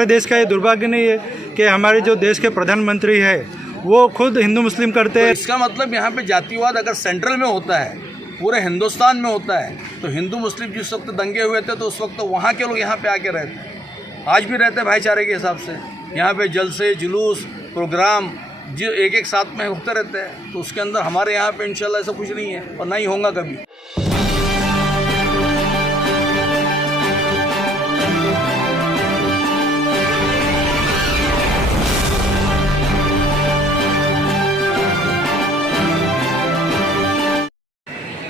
हमारे देश का ये दुर्भाग्य नहीं है कि हमारे जो देश के प्रधानमंत्री है वो खुद हिंदू मुस्लिम करते हैं। तो इसका मतलब यहाँ पे जातिवाद अगर सेंट्रल में होता है, पूरे हिंदुस्तान में होता है, तो हिंदू मुस्लिम जिस वक्त दंगे हुए थे तो उस वक्त तो वहाँ के लोग यहाँ पे आके रहते, आज भी रहते भाईचारे के हिसाब से। यहाँ पे जलसे, जुलूस, प्रोग्राम जो एक साथ में होते रहते हैं, तो उसके अंदर हमारे यहाँ पे इंशाल्लाह ऐसा कुछ नहीं है और ना ही होगा कभी।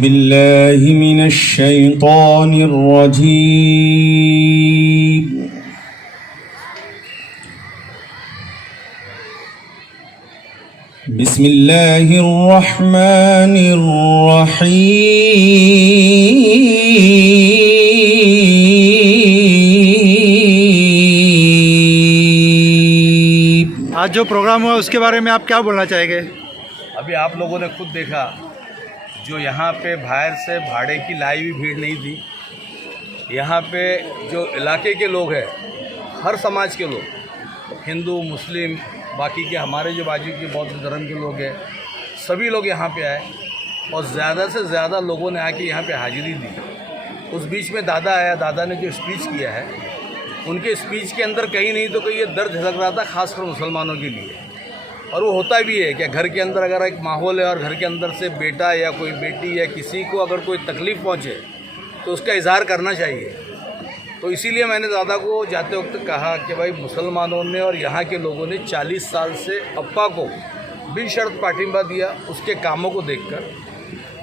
बिल्लाहि मिनश शैतानिर रजीम। बिस्मिल्लाहिर रहमानिर रहीम। आज जो प्रोग्राम हुआ उसके बारे में आप क्या बोलना चाहेंगे? अभी आप लोगों ने खुद देखा, जो यहाँ पे बाहर से भाड़े की लाई हुई भीड़ नहीं थी। यहाँ पे जो इलाके के लोग हैं, हर समाज के लोग, हिंदू, मुस्लिम, बाकी के हमारे जो बाजू के बौद्ध धर्म के लोग हैं, सभी लोग यहाँ पे आए और ज़्यादा से ज़्यादा लोगों ने आके यहाँ पे हाजिरी दी। उस बीच में दादा आया, दादा ने जो स्पीच किया है, उनके स्पीच के अंदर कहीं नहीं तो कहीं ये दर्द झलक रहा था, खासकर मुसलमानों के लिए। और वो होता भी है कि घर के अंदर अगर एक माहौल है और घर के अंदर से बेटा या कोई बेटी या किसी को अगर कोई तकलीफ़ पहुँचे तो उसका इजहार करना चाहिए। तो इसीलिए मैंने दादा को जाते वक्त कहा कि भाई, मुसलमानों ने और यहाँ के लोगों ने 40 साल से अप्पा को बिन शर्त पाठिंबा दिया उसके कामों को देखकर।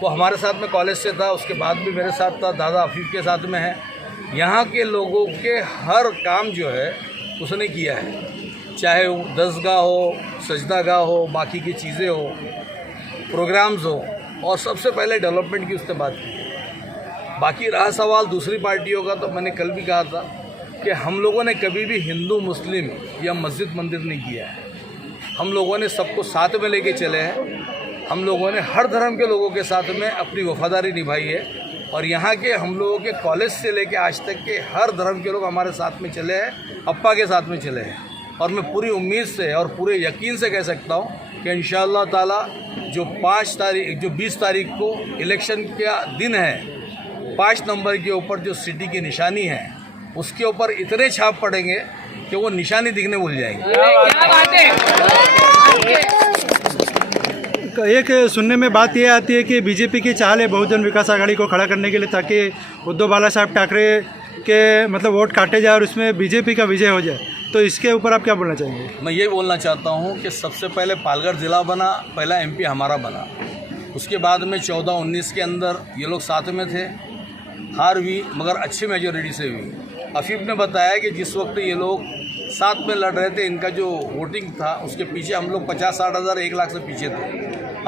वो हमारे साथ में कॉलेज से था, उसके बाद भी मेरे साथ था, दादा अफीफ के साथ में है। यहाँ के लोगों के हर काम जो है उसने किया है, चाहे वो दरगाह हो, सजदागाह हो, बाकी की चीज़ें हो, प्रोग्राम्स हो, और सबसे पहले डेवलपमेंट की उसने बात की। बाकी रहा सवाल दूसरी पार्टियों का, तो मैंने कल भी कहा था कि हम लोगों ने कभी भी हिंदू मुस्लिम या मस्जिद मंदिर नहीं किया है। हम लोगों ने सबको साथ में लेके चले हैं। हम लोगों ने हर धर्म के लोगों के साथ में अपनी वफादारी निभाई है और यहाँ के हम लोगों के कॉलेज से लेके आज तक के हर धर्म के लोग हमारे साथ में चले हैं, अप्पा के साथ में चले हैं। और मैं पूरी उम्मीद से और पूरे यकीन से कह सकता हूँ कि इंशाअल्लाह ताला जो 20 तारीख को इलेक्शन का दिन है, 5 नंबर के ऊपर जो सिटी की निशानी है, उसके ऊपर इतने छाप पड़ेंगे कि वो निशानी दिखने भूल जाएंगे। एक सुनने में बात ये आती है कि बीजेपी की चाल है बहुजन विकास आघाड़ी को खड़ा करने के लिए, ताकि उद्धव बाला साहब ठाकरे के मतलब वोट काटे जाए और उसमें बीजेपी का विजय हो जाए। तो इसके ऊपर आप क्या बोलना चाहेंगे? मैं ये बोलना चाहता हूँ कि सबसे पहले पालघर ज़िला बना, पहला MP हमारा बना, उसके बाद में 14-19 के अंदर ये लोग साथ में थे, हार हुई मगर अच्छी मेजोरिटी से हुई। अफीफ ने बताया कि जिस वक्त ये लोग साथ में लड़ रहे थे, इनका जो वोटिंग था उसके पीछे हम लोग 50-60 हज़ार 1 लाख से पीछे थे।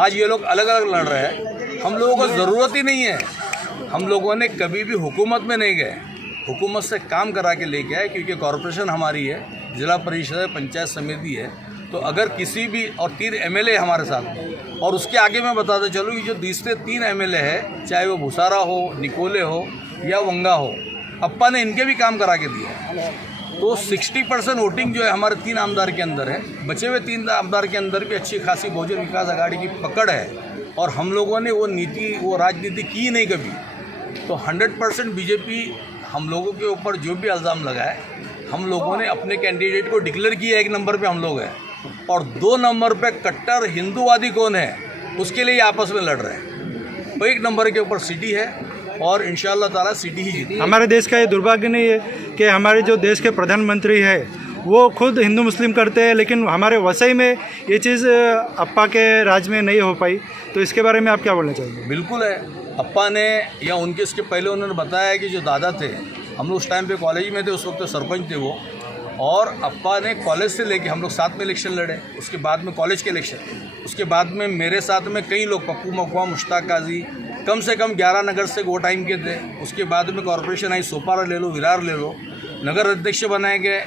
आज ये लोग अलग अलग लड़ रहे हैं, हम लोगों को ज़रूरत ही नहीं है। हम लोगों ने कभी भी हुकूमत में नहीं गए, हुकूमत से काम करा के लेके आए, क्योंकि कॉरपोरेशन हमारी है, ज़िला परिषद है, पंचायत समिति है। तो अगर किसी भी, और 3 MLA हमारे साथ, और उसके आगे मैं बताता चलूँ, जो तीसरे 3 MLA है, चाहे वो भूसारा हो, निकोले हो या वंगा हो, अप्पा ने इनके भी काम करा के दिया। तो 60% वोटिंग जो है हमारे 3 आमदार के अंदर है। बचे हुए 3 आमदार के अंदर भी अच्छी खासी बहुजन विकास आघाड़ी की पकड़ है और हम लोगों ने वो नीति, वो राजनीति की नहीं कभी। तो 100% बीजेपी हम लोगों के ऊपर जो भी इल्ज़ाम लगाए, हम लोगों ने अपने कैंडिडेट को डिक्लेयर किया 1 नंबर पे हम लोग हैं, और 2 नंबर पे कट्टर हिंदूवादी कौन है उसके लिए आपस में लड़ रहे हैं। तो 1 नंबर के ऊपर सिटी है और इंशाअल्लाह ताला सिटी ही जीती। हमारे देश का ये दुर्भाग्य नहीं है कि हमारे जो देश के प्रधानमंत्री है वो खुद हिंदू मुस्लिम करते हैं, लेकिन हमारे वसई में ये चीज़ अप्पा के राज में नहीं हो पाई। तो इसके बारे में आप क्या बोलना चाहेंगे? बिल्कुल है, अप्पा ने या उनके इसके पहले उन्होंने बताया कि जो दादा थे, हम लोग उस टाइम पे कॉलेज में थे, उस वक्त सरपंच थे वो, और अप्पा ने कॉलेज से लेके हम लोग साथ में इलेक्शन लड़े, उसके बाद में कॉलेज के इलेक्शन, उसके बाद में मेरे साथ में कई लोग, पप्पू मकवा, मुश्ताक काजी, कम से कम 11 नगर से वो टाइम के थे। उसके बाद में कॉरपोरेशन आई, सोपारा ले लो, विरार ले लो, नगर अध्यक्ष बनाए गए,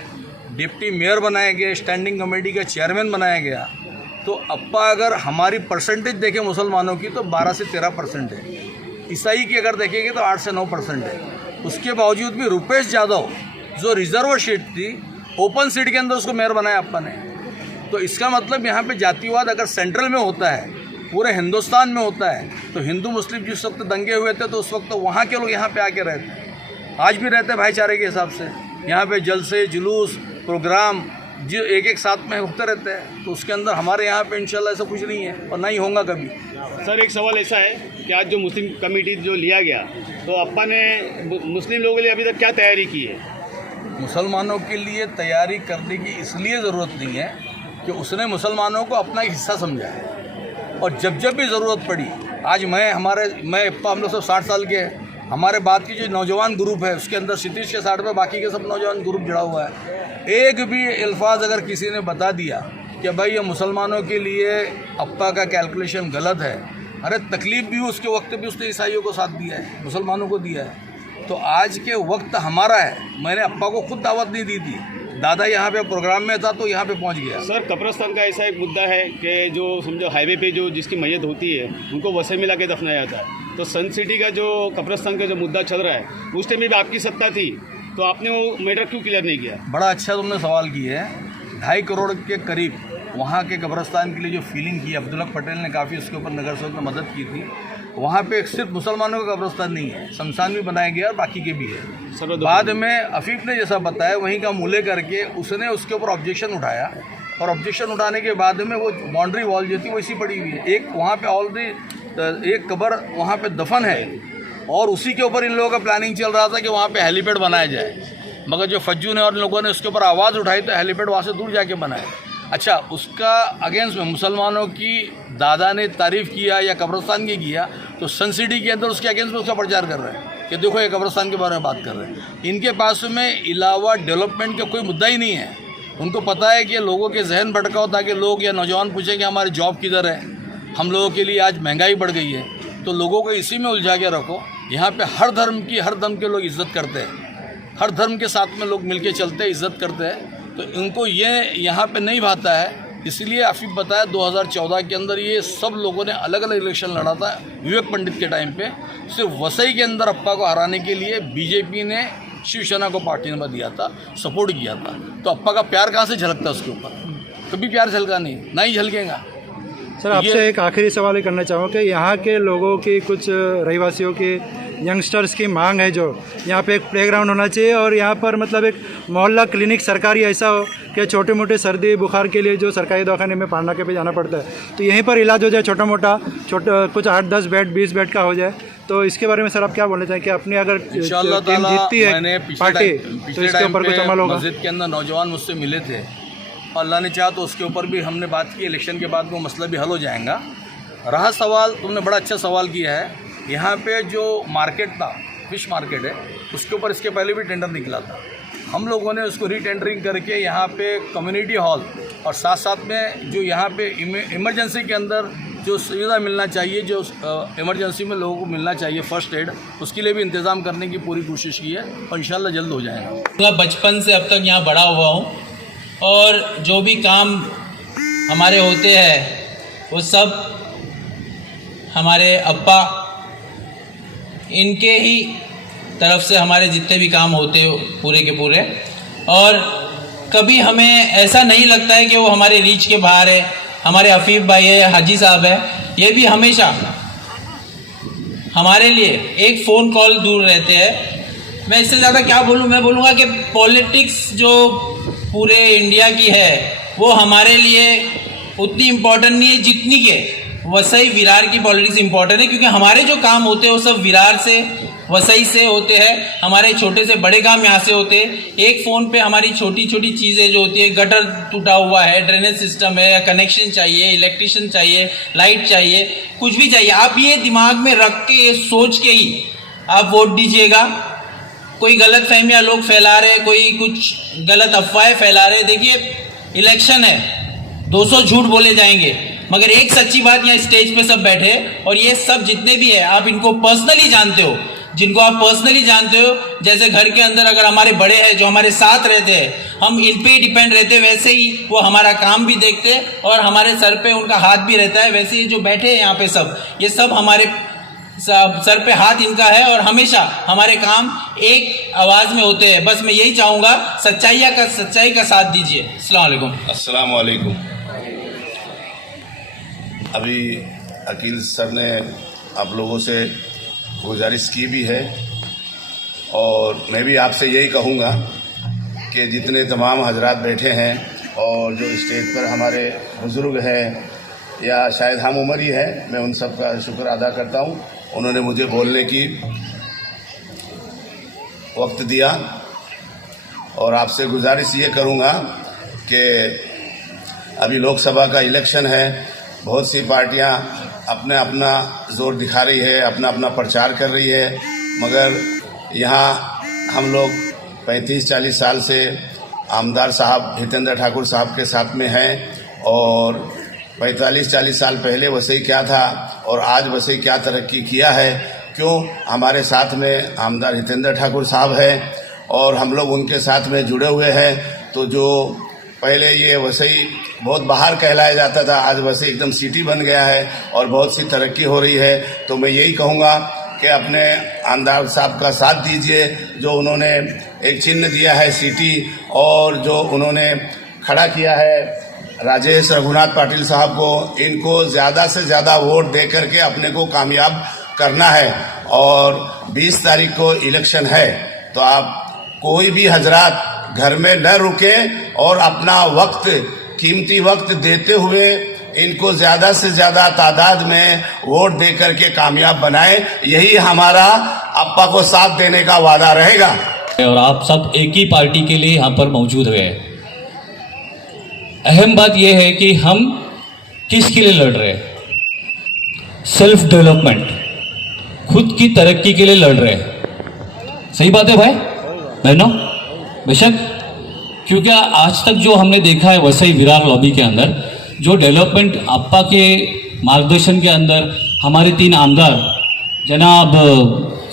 डिप्टी मेयर बनाए गए, स्टैंडिंग कमेटी का चेयरमैन बनाया गया। तो अप्पा अगर हमारी परसेंटेज देखें मुसलमानों की तो 12 से 13% है, ईसाई की अगर देखेंगे तो 8 से 9% है। उसके बावजूद भी रुपेश यादव जो रिजर्व सीट थी ओपन सीट के अंदर उसको मेयर बनाया अप्पा ने। तो इसका मतलब यहाँ पे जातिवाद अगर सेंट्रल में होता है, पूरे हिंदुस्तान में होता है, तो हिंदू मुस्लिम जिस वक्त दंगे हुए थे तो उस वक्त तो वहाँ के लोग यहाँ पे आके रहते हैं, आज भी रहते हैं भाईचारे के हिसाब से। यहाँ पे जलसे, जुलूस, प्रोग्राम जो एक साथ में होते रहते हैं, तो उसके अंदर हमारे यहाँ पे इंशाल्लाह ऐसा कुछ नहीं है और ना ही होगा कभी। सर एक सवाल ऐसा है कि आज जो मुस्लिम कमेटी जो लिया गया, तो अप्पा ने मुस्लिम लोगों के लिए अभी तक क्या तैयारी की है? मुसलमानों के लिए तैयारी करने की इसलिए ज़रूरत नहीं है कि उसने मुसलमानों को अपना एक हिस्सा समझा है, और जब जब भी ज़रूरत पड़ी, आज मैं अप्पा हम लोग सब 60 साल के हैं, हमारे बाद की जो नौजवान ग्रुप है उसके अंदर क्षितिज के 60 पे बाकी के सब नौजवान ग्रुप जुड़ा हुआ है। एक भी अल्फाज अगर किसी ने बता दिया कि भाई ये मुसलमानों के लिए अप्पा का कैलकुलेशन गलत है, अरे तकलीफ भी उसके वक्त भी उसने ईसाइयों को साथ दिया है, मुसलमानों को दिया है। तो आज के वक्त हमारा है। मैंने अप्पा को खुद दावत नहीं दी थी, दादा यहाँ पे प्रोग्राम में था तो यहाँ पे पहुँच गया। सर कब्रस्तान का ऐसा एक मुद्दा है कि जो समझो हाईवे पे जो जिसकी मैयत होती है उनको वसे मिला के दफनाया जाता है, तो सन सिटी का जो कब्रस्तान का जो मुद्दा चल रहा है उस टाइम में भी आपकी सत्ता थी, तो आपने वो मैटर क्यों क्लियर नहीं किया? बड़ा अच्छा तुमने सवाल किया है। 2.5 करोड़ के करीब वहाँ के कब्रस्तान के लिए जो फीलिंग की, अब्दुल्ला पटेल ने काफ़ी उसके ऊपर नगर सेवक ने मदद की थी। वहाँ पे सिर्फ मुसलमानों का कब्रस्तान नहीं है, शमशान भी बनाया गया और बाकी के भी है। बाद में अफीफ ने जैसा बताया वहीं का मूल्य करके उसने उसके ऊपर ऑब्जेक्शन उठाया, और ऑब्जेक्शन उठाने के बाद में वो बाउंड्री वॉल जो थी वैसी पड़ी हुई है। एक वहाँ पे ऑलरेडी एक कब्र वहाँ पे दफन है, और उसी के ऊपर इन लोगों का प्लानिंग चल रहा था कि वहाँ पे हेलीपैड बनाया जाए, मगर जो फज्जू ने और इन लोगों ने उसके ऊपर आवाज़ उठाई तो हेलीपैड वहाँ से दूर जाके बनाए। अच्छा, उसका अगेंस्ट में मुसलमानों की दादा ने तारीफ़ किया या कब्रस्तान की किया, तो सन सिटी के अंदर उसके अगेंस्ट में उसका प्रचार कर रहे हैं कि देखो ये कब्रस्तान के बारे में बात कर रहे हैं। इनके पास में अलावा डेवलपमेंट का कोई मुद्दा ही नहीं है। उनको पता है कि लोगों के जहन भटकाओ ताकि लोग या नौजवान पूछें कि हमारी जॉब किधर है, हम लोगों के लिए आज महंगाई बढ़ गई है, तो लोगों को इसी में उलझा के रखो। यहाँ पे हर धर्म के लोग इज़्ज़त करते हैं, हर धर्म के साथ में लोग मिलके चलते हैं, इज़्ज़त करते हैं, तो इनको ये यहाँ पे नहीं भाता है। इसलिए आफिफ बताया 2014 के अंदर ये सब लोगों ने अलग अलग इलेक्शन लड़ा था विवेक पंडित के टाइम पे, सिर्फ वसई के अंदर अप्पा को हराने के लिए बीजेपी ने शिवसेना को पार्टी नंबर दिया था, सपोर्ट किया था। तो अप्पा का प्यार कहाँ से झलकता उसके ऊपर? कभी प्यार झलका नहीं, ना ही झलकेगा। सर आपसे एक आखिरी सवाल करना चाहूँगा कि यहाँ के लोगों की, कुछ रहवासियों के, यंगस्टर्स की मांग है जो यहाँ पे एक प्लेग्राउंड होना चाहिए, और यहाँ पर मतलब एक मोहल्ला क्लिनिक सरकारी ऐसा हो कि छोटे मोटे सर्दी बुखार के लिए जो सरकारी दवाखाने में पारनाके पे जाना पड़ता है तो यहीं पर इलाज हो जाए, छोटा कुछ 8-10 बेड 20 बेड का हो जाए। तो इसके बारे में सर आप क्या बोलना चाहें कि अपनी अगर टीम जीतती है पार्टी तो इसके ऊपर कुछ अमल होगा? मस्जिद के अंदर नौजवान मुझसे मिले थे, अल्लाह ने चाहा तो उसके ऊपर भी हमने बात की, इलेक्शन के बाद वो मसला भी हल हो जाएगा। रहा सवाल, तुमने बड़ा अच्छा सवाल किया है। यहाँ पे जो मार्केट था, फिश मार्केट है, उसके ऊपर इसके पहले भी टेंडर निकला था। हम लोगों ने उसको रीटेंडरिंग करके यहाँ पे कम्युनिटी हॉल और साथ साथ में जो यहाँ पे इमरजेंसी के अंदर जो सुविधा मिलना चाहिए, जो इमरजेंसी में लोगों को मिलना चाहिए फर्स्ट एड, उसके लिए भी इंतज़ाम करने की पूरी कोशिश की है और इंशाल्लाह जल्द हो जाएगा। बचपन से अब तक यहाँ बड़ा हुआ हूँ और जो भी काम हमारे होते हैं वो सब हमारे अप्पा इनके ही तरफ से हमारे जितने भी काम होते पूरे के पूरे, और कभी हमें ऐसा नहीं लगता है कि वो हमारे रीच के बाहर है। हमारे हफीफ भाई है, हाजी साहब है, ये भी हमेशा हमारे लिए एक फ़ोन कॉल दूर रहते हैं। मैं इससे ज़्यादा क्या बोलूँ, मैं बोलूँगा कि पॉलिटिक्स जो पूरे इंडिया की है वो हमारे लिए उतनी इम्पोर्टेंट नहीं है जितनी के वसई विरार की पॉलिटिक्स इम्पोर्टेंट है, क्योंकि हमारे जो काम होते हैं वो सब विरार से, वसई से होते हैं। हमारे छोटे से बड़े काम यहाँ से होते हैं। एक फ़ोन पे हमारी छोटी छोटी चीज़ें जो होती है, गटर टूटा हुआ है, ड्रेनेज सिस्टम है, या कनेक्शन चाहिए, इलेक्ट्रिशियन चाहिए, लाइट चाहिए, कुछ भी चाहिए, आप ये दिमाग में रख के, ये सोच के ही आप वोट दीजिएगा। कोई गलत फहमियाँ लोग फैला रहे, कोई कुछ गलत अफवाहें फैला रहे। देखिए इलेक्शन है, 200 झूठ बोले जाएंगे, मगर एक सच्ची बात यहाँ स्टेज पे सब बैठे, और ये सब जितने भी है आप इनको पर्सनली जानते हो, जिनको आप पर्सनली जानते हो, जैसे घर के अंदर अगर हमारे बड़े हैं जो हमारे साथ रहते हैं, हम इन पे ही डिपेंड रहते हैं, वैसे ही वो हमारा काम भी देखते हैं और हमारे सर पे उनका हाथ भी रहता है। वैसे ही जो बैठे हैं यहाँ पे सब, ये सब हमारे सर पे हाथ इनका है और हमेशा हमारे काम एक आवाज़ में होते हैं। बस मैं यही चाहूँगा, सच्चाई का साथ दीजिए। अस्सलाम वालेकुम। अस्सलाम वालेकुम। अभी अकील सर ने आप लोगों से गुजारिश की भी है और मैं भी आपसे यही कहूँगा कि जितने तमाम हजरात बैठे हैं और जो स्टेज पर हमारे बुज़ुर्ग हैं या शायद हम उम्र ही है, मैं उन सब का शुक्र अदा करता हूँ। उन्होंने मुझे बोलने की वक्त दिया और आपसे गुजारिश ये करूँगा कि अभी लोकसभा का इलेक्शन है, बहुत सी पार्टियां अपना ज़ोर दिखा रही है, अपना प्रचार कर रही है, मगर यहाँ हम लोग 35-40 साल से आमदार साहब हितेंद्र ठाकुर साहब के साथ में हैं और 45-40 साल पहले वसई क्या था और आज वसई क्या तरक्की किया है, क्यों हमारे साथ में आमदार हितेंद्र ठाकुर साहब हैं और हम लोग उनके साथ में जुड़े हुए हैं। तो जो पहले ये वसई बहुत बाहर कहलाया जाता था, आज वसई एकदम सिटी बन गया है और बहुत सी तरक्की हो रही है। तो मैं यही कहूँगा कि अपने आमदार साहब का साथ दीजिए, जो उन्होंने एक चिन्ह दिया है सिटी और जो उन्होंने खड़ा किया है राजेश रघुनाथ पाटिल साहब को, इनको ज़्यादा से ज़्यादा वोट दे करके अपने को कामयाब करना है। और 20 तारीख को इलेक्शन है, तो आप कोई भी हजरात घर में न रुके और अपना वक्त, कीमती वक्त देते हुए इनको ज़्यादा से ज़्यादा तादाद में वोट दे करके कामयाब बनाएं। यही हमारा अप्पा को साथ देने का वादा रहेगा। और आप सब एक ही पार्टी के लिए यहाँ पर मौजूद हुए हैं। अहम बात यह है कि हम किसके लिए लड़ रहे हैं? सेल्फ डेवलपमेंट, खुद की तरक्की के लिए लड़ रहे हैं। सही बात है भाई बहनों, बेशक, क्योंकि आज तक जो हमने देखा है वसई विरार लॉबी के अंदर जो डेवलपमेंट अप्पा के मार्गदर्शन के अंदर हमारे 3 आमदार जनाब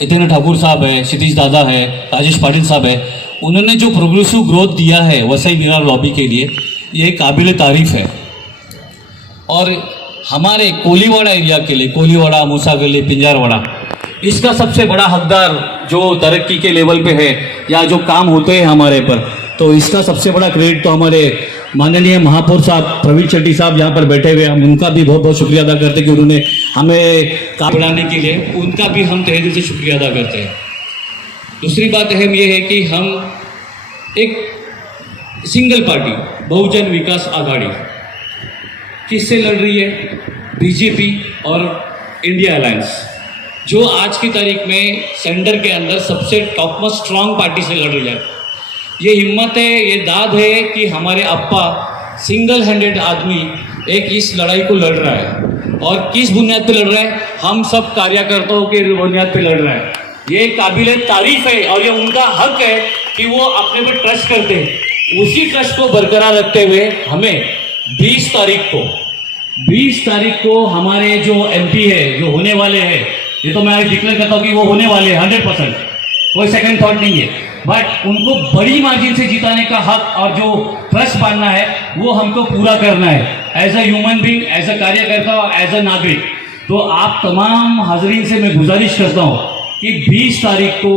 हितेंद्र ठाकुर साहब है, क्षितिज दादा है, राजेश पाटिल साहब है, उन्होंने जो प्रोग्रेसिव ग्रोथ दिया है वसई विरार लॉबी के लिए, ये काबिल तारीफ है। और हमारे कोलीवाड़ा एरिया के लिए, कोलीवाड़ा, मूसागली, पिंजारवाड़ा, इसका सबसे बड़ा हकदार जो तरक्की के लेवल पे है या जो काम होते हैं हमारे पर, तो इसका सबसे बड़ा क्रेडिट तो हमारे माननीय महापौर साहब प्रवीण शेट्टी साहब यहाँ पर बैठे हुए, हम उनका भी बहुत बहुत शुक्रिया अदा करते हैं कि उन्होंने हमें काम बढ़ाने के लिए, उनका भी हम तहे दिल से शुक्रिया अदा करते हैं। दूसरी बात अहम यह है कि हम एक सिंगल पार्टी बहुजन विकास आघाड़ी किससे लड़ रही है? बीजेपी और इंडिया अलायंस, जो आज की तारीख में सेंटर के अंदर सबसे टॉप मोस्ट स्ट्रांग पार्टी से लड़ रही है। ये हिम्मत है, ये दाद है कि हमारे अप्पा सिंगल हैंडेड आदमी एक इस लड़ाई को लड़ रहा है। और किस बुनियाद पे लड़ रहा है? हम सब कार्यकर्ताओं के बुनियाद पे लड़ रहा है। ये काबिल तारीफ है और ये उनका हक है कि वो अपने पर ट्रस्ट करते हैं। उसी ट्रस्ट को बरकरार रखते हुए हमें 20 तारीख को हमारे जो MP है, जो होने वाले हैं, ये तो मैं आज डिक्लेयर करता हूँ कि वो होने वाले हैं 100%, कोई सेकंड थॉट नहीं है, बट उनको बड़ी मार्जिन से जिताने का हक और जो ट्रस्ट बांधना है वो हमको पूरा करना है as a human being, as a कार्यकर्ता और एज अ नागरिक। तो आप तमाम हाजरीन से मैं गुजारिश करता हूँ कि 20 तारीख को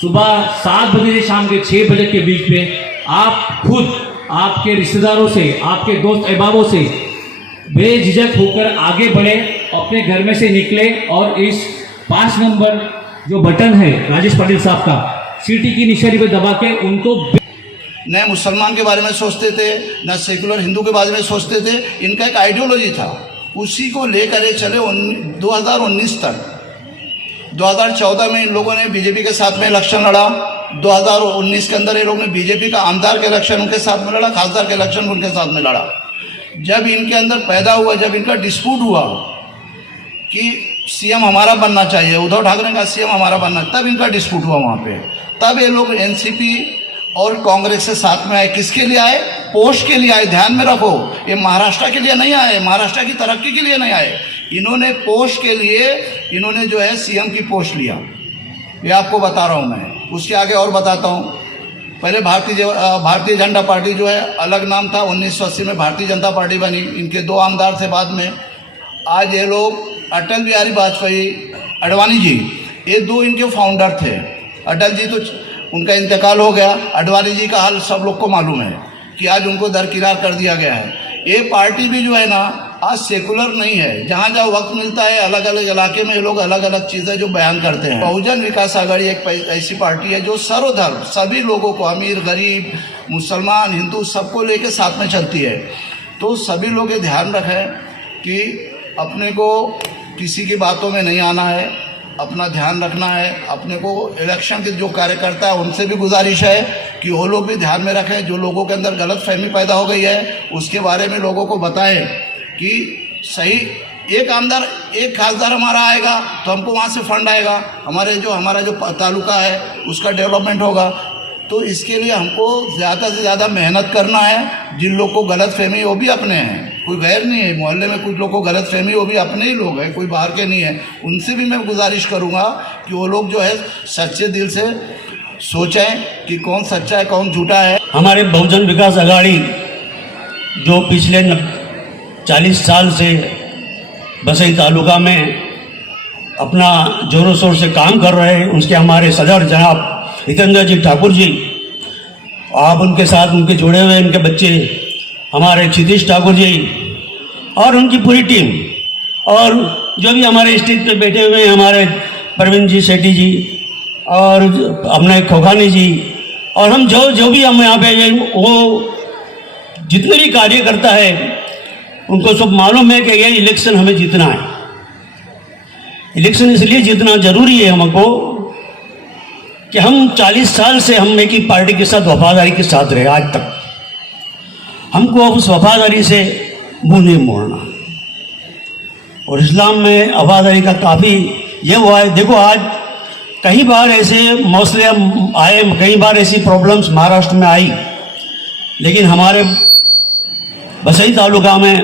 सुबह 7 बजे से शाम के 6 बजे के बीच में आप खुद आपके रिश्तेदारों से, आपके दोस्त अहबाबों से बेझिझक होकर आगे बढ़े, अपने घर में से निकले और इस 5 नंबर जो बटन है राजेश पाटिल साहब का, सीटी की निशानी पे दबा के उनको न मुसलमान के बारे में सोचते थे, न सेकुलर हिंदू के बारे में सोचते थे। इनका एक आइडियोलॉजी था, उसी को लेकर ये चले 2019 तक। 2014 में इन लोगों ने बीजेपी के साथ में इलेक्शन लड़ा, 2019 के अंदर ये लोग ने बीजेपी का आमदार के इलेक्शन उनके साथ में लड़ा, खासदार के इलेक्शन उनके साथ में लड़ा। जब इनके अंदर पैदा हुआ, जब इनका डिस्प्यूट हुआ कि सीएम हमारा बनना चाहिए, उद्धव ठाकरे का सीएम हमारा बनना, तब इनका डिस्प्यूट हुआ वहाँ पे। तब ये लोग एनसीपी और कांग्रेस से साथ में आए। किसके लिए आए? पोस्ट के लिए आए। ध्यान में रखो, ये महाराष्ट्र के लिए नहीं आए, महाराष्ट्र की तरक्की के लिए नहीं आए। इन्होंने पोस्ट के लिए, इन्होंने जो है सीएम की पोस्ट लिया। ये आपको बता रहा हूँ मैं, उसके आगे और बताता हूँ। पहले भारतीय जनता पार्टी जो है अलग नाम था, 1980 में भारतीय जनता पार्टी बनी, इनके 2 आमदार थे बाद में। आज ये लोग अटल बिहारी वाजपेयी अडवाणी जी, ये दो इनके फाउंडर थे। अटल जी तो उनका इंतकाल हो गया, अडवाणी जी का हाल सब लोग को मालूम है कि आज उनको दरकिनार कर दिया गया है। ये पार्टी भी जो है ना आज सेकुलर नहीं है, जहाँ जहाँ वक्त मिलता है अलग अलग इलाके में ये लोग अलग अलग चीज़ें जो बयान करते हैं। बहुजन विकास आघाड़ी एक ऐसी पार्टी है जो सर्वधर्म सभी लोगों को, अमीर गरीब मुसलमान हिंदू सबको लेके साथ में चलती है। तो सभी लोग ये ध्यान रखें कि अपने को किसी की बातों में नहीं आना है, अपना ध्यान रखना है। अपने को इलेक्शन के जो कार्यकर्ता है उनसे भी गुजारिश है कि वो लोग भी ध्यान में रखें, जो लोगों के अंदर गलत फहमी पैदा हो गई है उसके बारे में लोगों को बताएं कि सही एक खासदार हमारा आएगा तो हमको वहाँ से फंड आएगा, हमारा जो तालुका है उसका डेवलपमेंट होगा। तो इसके लिए हमको ज़्यादा से ज़्यादा मेहनत करना है। जिन लोग को गलत फहमी वो भी अपने हैं, कोई गैर नहीं है। मोहल्ले में कुछ लोग को गलत फहमी वो भी अपने ही लोग हैं, कोई बाहर के नहीं है। उनसे भी मैं गुजारिश करूँगा कि वो लोग जो है सच्चे दिल से सोचें कि कौन सच्चा है कौन झूठा है। हमारे बहुजन विकास आघाड़ी जो पिछले 40 साल से बसई तालुका में अपना जोरों शोर से काम कर रहे हैं, उसके हमारे सदर जनाब हितेंद्र जी ठाकुर जी, आप उनके साथ उनके जुड़े हुए उनके बच्चे हमारे क्षितिश ठाकुर जी और उनकी पूरी टीम, और जो भी हमारे स्टेज पे बैठे हुए हैं हमारे प्रवीण जी सेठी जी और अपने खोखानी जी, और हम जो भी हम यहाँ पे वो जितने भी कार्यकर्ता है उनको सब मालूम है कि ये इलेक्शन हमें जीतना है। इलेक्शन इसलिए जीतना जरूरी है हमको कि हम 40 साल से हम एक ही पार्टी के साथ वफादारी के साथ रहे आज तक। हमको उस वफादारी से मुंह नहीं मोड़ना। और इस्लाम में वफादारी का काफ़ी ये हुआ है। देखो आज कई बार ऐसे मसले आए, कई बार ऐसी प्रॉब्लम्स महाराष्ट्र में आई, लेकिन हमारे बसई तालुका में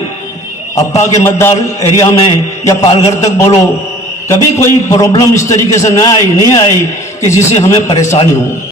अप्पा के मतदार एरिया में या पालघर तक बोलो, कभी कोई प्रॉब्लम इस तरीके से नहीं आई कि जिससे हमें परेशानी हो।